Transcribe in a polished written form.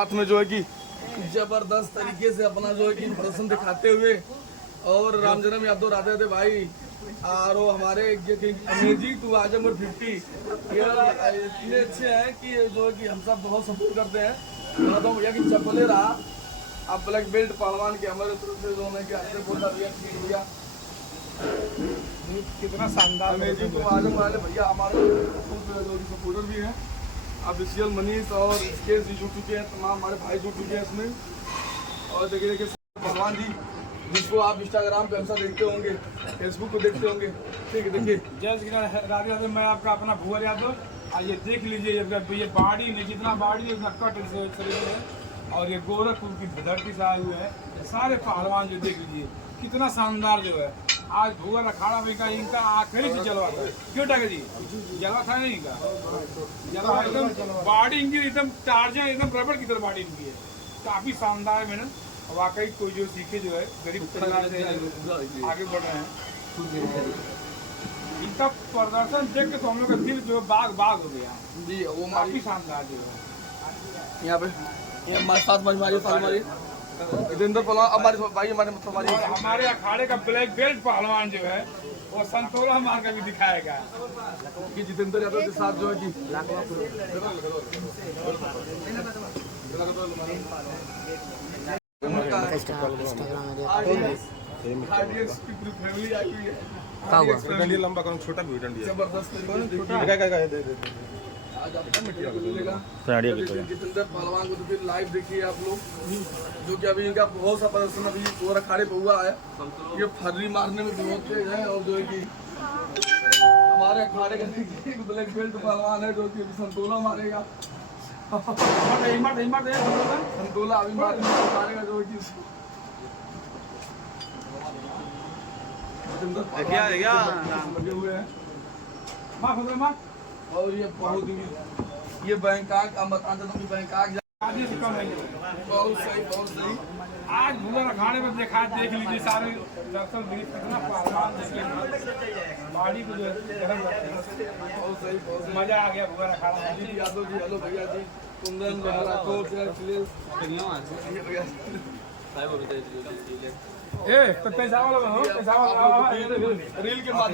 साथ में जो है कि जबरदस्त तरीके से अपना जो है कि प्रदर्शन दिखाते हुए और रामजन्म यादव राधे राधे भाई और वो हमारे अमेजिंग टू आजमगढ़ 50 ये इतने अच्छे हैं कि जो है कि हम सब बहुत सपोर्ट करते हैं। तो भैया की चप्पले रहा अब ब्लैक बेल्ट पहलवान के हमारे तरफ से जो है कि आपसे बोल भैया कितना शानदार अमेजिंग टू आजम वाले भैया हमारे सपोर्टर भी हैं। ऑफिशियल मनीष और स्केच भी जुड़ चुके हैं, तमाम हमारे भाई जुड़ चुके हैं इसमें। और देखिए भगवान जी जिसको आप इंस्टाग्राम पे हमेशा देखते होंगे, फेसबुक पे देखते होंगे, ठीक है। देखिए जय श्री राधे राधे। मैं आपका अपना भूअर यादव। ये देख लीजिए ये बाड़ी में जितना बाड़ी है उतना कट शरीर है और ये गोरखपुर की धरती से आए हुए हैं सारे पहलवान जो देख लीजिए कितना शानदार जो है। आज भूअर अखाड़ा में का इनका आखिरी से जलवा था, क्यों टाके जी जलवा था नहीं इनका जलवा एकदम बाड़ी इनकी एकदम टार्जन एकदम रबड़ की तरह बाड़ी इनकी है। काफी शानदार है। मैंने वाकई कोई जो सीखे जो है गरीब परिवार से आगे बढ़ रहे हैं। इनका प्रदर्शन देख के तो हम लोग का दिल जो है बाग बाग हो गया जी। वो काफी शानदार जो है। यहाँ पे हमारे साथ हमारी जितेंद्र पहलवान हमारे भाई हमारे अखाड़े का ब्लैक बेल्ट पहलवान जो है वो संतोला मार कर भी दिखाएगा कि जितेंद्र यादव के साथ जो है कि फैमिली आई हुई है। लंबा करूँ छोटा भी जबरदस्त आज आपका मीडिया को मिलेगा जितेंद्र पहलवान को तो फिर लाइव देखिए आप लोग, जो कि अभी इनका बहुत सा प्रदर्शन अभी और अखाड़े पे हुआ है। ये फर्री मारने में बहुत तेज है और जो है कि हमारे अखाड़े का ब्लैक बेल्ट पहलवान है जो कि संतोला मारेगा। संतोला अभी मारेगा जो कि लगे हुए हैं। और ये बहुत ये बैंकॉक बैंकॉक बहुत सही। आज भूअर अखाड़े में देखा देख लीजिए सारे दर्शन कितना पहलवान बाड़ी को जो बहुत सही मजा आ गया भूअर अखाड़ा में। यादव जी हेलो भैया जी कुंदन राठौर ए तो पैसा वाला हो पैसा वाला रील के माध्यम